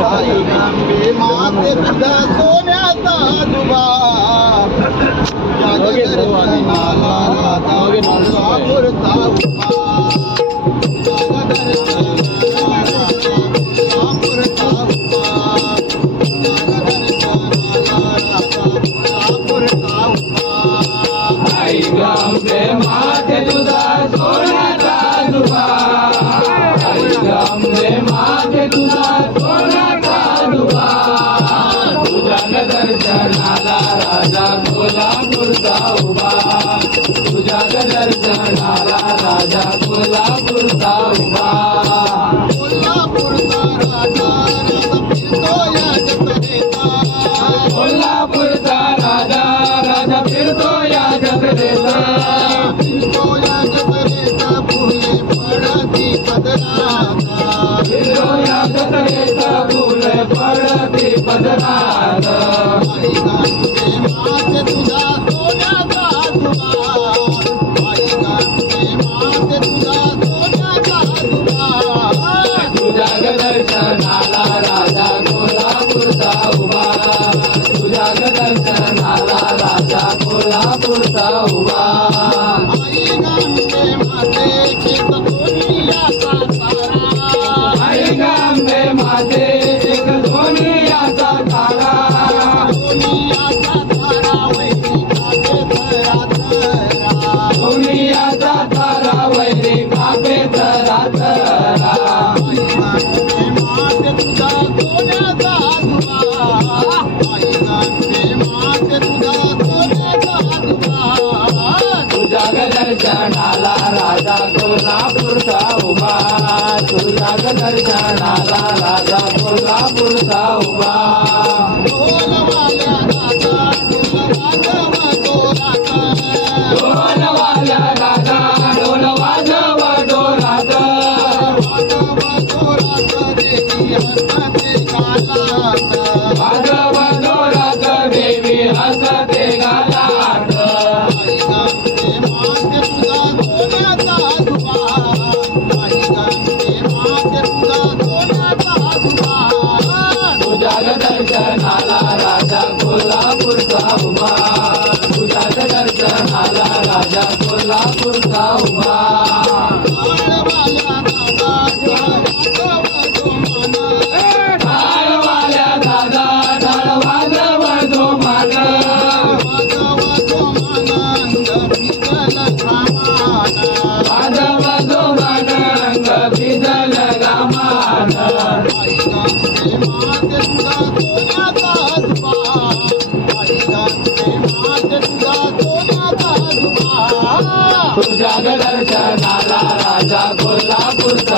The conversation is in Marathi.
अंबे माते तुझा सोन्याचा दुबा दर्शनाला राधा कोल्हापूरचा अंबे माते तुझा सोन्याचा दुबा अंबे माते तुझा सोन्याचा दुबा तुझ्या दर्शनाला राजा कोल्हापूरचा उभा तुझ्या दर्शनाला राजा कोल्हापूरचा उभा कोल्हापूरचा राजा फिरतो या जत्रेचा कोल्हापूरचा राजा राजा फिरतो या जत्रेचा फिरतो या जत्रेचा फुले पडती पदराचा फिरतो या जत्रेचा फुले पडती पदरात आई गांधे माते तुझा सोन्याचा दुबा आई गांधे माते तुझा सोन्याचा दुबा तुझ्या दर्शनाला राजा कोल्हापूरचा उभा तुझ्या दर्शनाला राजा कोल्हापूरचा उभा आई गांधे माते खेत सोनियाचा तारा आई गांबे माझे एक सोनियाचा तारा सोनियाचा तारा वैदिकाचे धरा धरा सोनियाचा तारा वैरी कापे तरा तरा आई गांधे माते तुझा सोन्याचा दुबा आई गांधे माते तुझा सोन्याचा दुबा तुझ्या दर्शनाला राजा कोल्हापूरचा उभा तुझ्या दर्शनाला राजा कोल्हापूरचा उभा ढोलवाल्या राजा ढोल वाजव जोरात ढोलवाल्या राजा ढोल वाजव डोलात वाजव जोरात देवी हसते गालात वाजव डोलात देवी हसते गालात आई गांधे माते तुझा सोन्याचा दुबा आई गांधे माते तुझा सोन्याचा दुबा तुझ्या दर्शनाला राजा कोल्हापूरचा उभा तुझ्या दर्शनाला राजा कोल्हापूरचा उभा ढोलवाल्या राजा ढोल वाजव जोमान ढालवाल्या दादा ढाल वाजव जो मान वाजव जोमानंद भिजल घामान वाजव जो मान रंग भिजल गामान आई गांधे माते तुझा सोन्याचा दुबा आई गांधे माते तुझा सोन्याचा दुबा तुझ्या दर्शनाला राजा कोल्हापूरचा